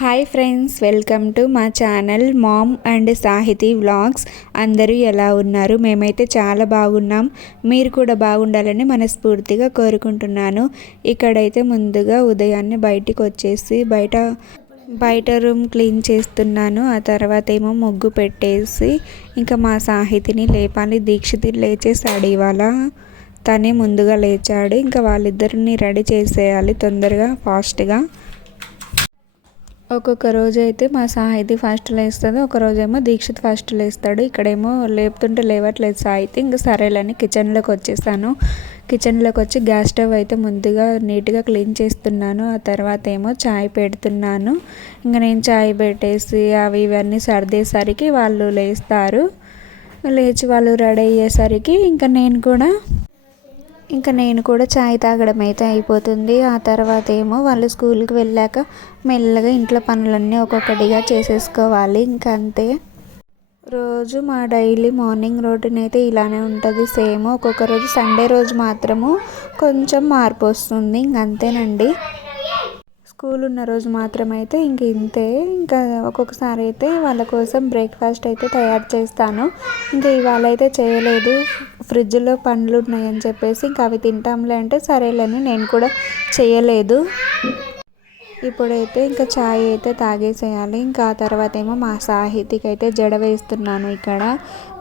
Hi friends, welcome to మా channel mom and సాహితీ vlogs. అందరూ ఎలా ఉన్నారు? మేమైతే చాలా బాగున్నాం. మీరు కూడా బాగుండాలని మనస్ఫూర్తిగా కోరుకుంటున్నాను. ఇక్కడైతే ముందుగా ఉదయాన్నే బయటికి వచ్చేసి బయట రూమ్ క్లీన్ చేస్తున్నాను. ఆ తర్వాత ఏమో ముగ్గు పెట్టేసి ఇంకా మా సాహితిని లేపాలి. దీక్షిత్ లేచేసాడు ఇవాళ. తనే ముందుగా లేచాడు. ఇంకా వాళ్ళిద్దరిని రెడీ చేసేయాలి తొందరగా ఫాస్ట్గా. ఒక్కొక్క రోజు అయితే మా సాహితి ఫస్ట్ లేస్తుంది, ఒక రోజేమో దీక్షిత్ ఫస్ట్ లేస్తాడు. ఇక్కడేమో లేపుతుంటే లేవట్లేదు సాహితి. ఇంకా సరేలని కిచెన్లోకి వచ్చేసాను. కిచెన్లోకి వచ్చి గ్యాస్ స్టవ్ అయితే ముందుగా నీట్గా క్లీన్ చేస్తున్నాను. ఆ తర్వాత ఏమో చాయ్ పెడుతున్నాను. ఇంకా నేను చాయ్ పెట్టేసి ఇవన్నీ సర్దేసరికి వాళ్ళు లేస్తారు. లేచి వాళ్ళు రెడీ అయ్యేసరికి ఇంకా నేను కూడా చాయ్ తాగడం అయితే అయిపోతుంది. ఆ తర్వాత ఏమో వాళ్ళు స్కూల్కి వెళ్ళాక మెల్లగా ఇంట్లో పనులన్నీ ఒక్కొక్కటిగా చేసేసుకోవాలి. ఇంకా అంతే. రోజు మా డైలీ మార్నింగ్ రొటీన్ అయితే ఇలానే ఉంటుంది సేమ్. ఒక్కొక్క రోజు సండే రోజు మాత్రము కొంచెం మార్పు వస్తుంది. ఇంకంతేనండి. స్కూల్ ఉన్న రోజు మాత్రమైతే ఇంతే. ఇంకా ఒక్కొక్కసారి అయితే వాళ్ళ కోసం బ్రేక్ఫాస్ట్ అయితే తయారు చేస్తాను. ఇంకా ఇవాళ అయితే చేయలేదు, ఫ్రిడ్జ్లో పండ్లు ఉన్నాయని చెప్పేసి ఇంకా అవి తింటాంలే అంటే సరేలేని నేను కూడా చేయలేదు. ఇప్పుడైతే ఇంకా ఛాయ్ అయితే తాగేసేయాలి. ఇంకా ఆ తర్వాత ఏమో మా సాహితికి అయితే జడ వేస్తున్నాను. ఇక్కడ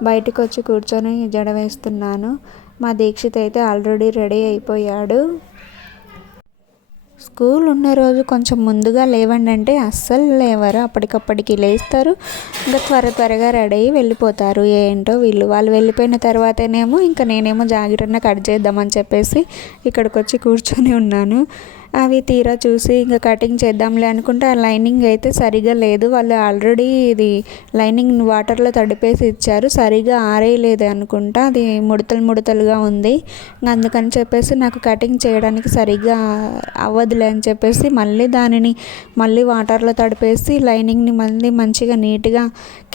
బయటకు వచ్చి కూర్చొని జడ వేస్తున్నాను. మా దీక్షిత్ అయితే ఆల్రెడీ రెడీ అయిపోయాడు. స్కూల్ ఉన్న రోజు కొంచెం ముందుగా లేవండి అంటే అస్సలు లేవరు. అప్పటికప్పటికి లేస్తారు, ఇంకా త్వరగా రెడీ అయ్యి వెళ్ళిపోతారు. ఏంటో వాళ్ళు వెళ్ళిపోయిన తర్వాతనేమో ఇంకా నేనేమో జాగిరన్న కట్ చేద్దామని చెప్పేసి ఇక్కడికి వచ్చి కూర్చొని ఉన్నాను. అవి తీరా చూసి ఇంకా కటింగ్ చేద్దాంలే అనుకుంటే ఆ లైనింగ్ అయితే సరిగా లేదు. వాళ్ళు ఆల్రెడీ ఇది లైనింగ్ వాటర్లో తడిపేసి ఇచ్చారు, సరిగా ఆరేయలేదు అనుకుంటా. అది ముడతలుగా ఉంది. అందుకని చెప్పేసి నాకు కటింగ్ చేయడానికి సరిగ్గా అవ్వదులే అని చెప్పేసి మళ్ళీ వాటర్లో తడిపేసి లైనింగ్ని మళ్ళీ మంచిగా నీట్గా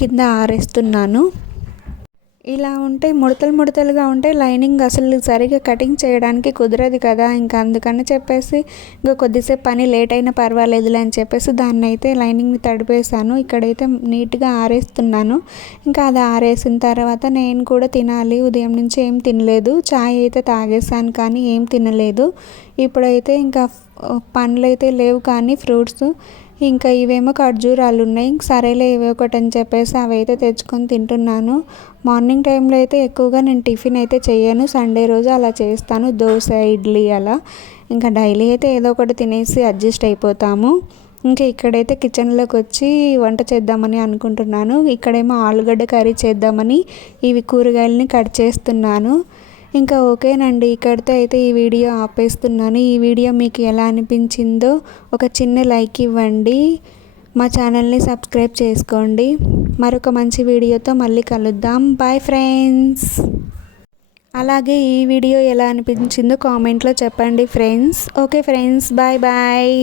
కింద ఆరేస్తున్నాను. ఇలా ఉంటే ముడతలుగా ఉంటే లైనింగ్ అసలు సరిగా కటింగ్ చేయడానికి కుదరదు కదా. ఇంకా అందుకని చెప్పేసి ఇంకా కొద్దిసేపు పని లేట్ అయినా పర్వాలేదులే అని చెప్పేసి దాన్ని అయితే లైనింగ్ని తడిపేశాను. ఇక్కడైతే నీట్గా ఆరేస్తున్నాను. ఇంకా అది ఆరేసిన తర్వాత నేను కూడా తినాలి. ఉదయం నుంచి ఏం తినలేదు, చాయ్ అయితే తాగేసాను కానీ ఏం తినలేదు. ఇప్పుడైతే ఇంకా పండ్లు అయితే లేవు కానీ ఫ్రూట్స్, ఇంకా ఇవేమో ఖర్జూరాలు ఉన్నాయి. సరేలే ఇవి ఒకటి అని చెప్పేసి అవి అయితే తెచ్చుకొని తింటున్నాను. మార్నింగ్ టైంలో అయితే ఎక్కువగా నేను టిఫిన్ అయితే చేయను, సండే రోజు అలా చేస్తాను, దోశ ఇడ్లీ అలా. ఇంకా డైలీ అయితే ఏదో ఒకటి తినేసి అడ్జస్ట్ అయిపోతాము. ఇంకా ఇక్కడైతే కిచెన్లోకి వచ్చి వంట చేద్దామని అనుకుంటున్నాను. ఇక్కడేమో ఆలుగడ్డ కర్రీ చేద్దామని ఇవి కూరగాయలని కట్ చేస్తున్నాను. ఇంకా ఓకేనండి, ఇక్కడితో అయితే ఈ వీడియో ఆపేస్తున్నాను. ఈ వీడియో మీకు ఎలా అనిపించిందో ఒక చిన్న లైక్ ఇవ్వండి, మా ఛానల్ని సబ్స్క్రైబ్ చేసుకోండి. మరొక మంచి వీడియోతో మళ్ళీ కలుద్దాం. Bye friends. అలాగే ఈ వీడియో ఎలా అనిపించిందో కామెంట్లో చెప్పండి ఫ్రెండ్స్. Okay friends, bye.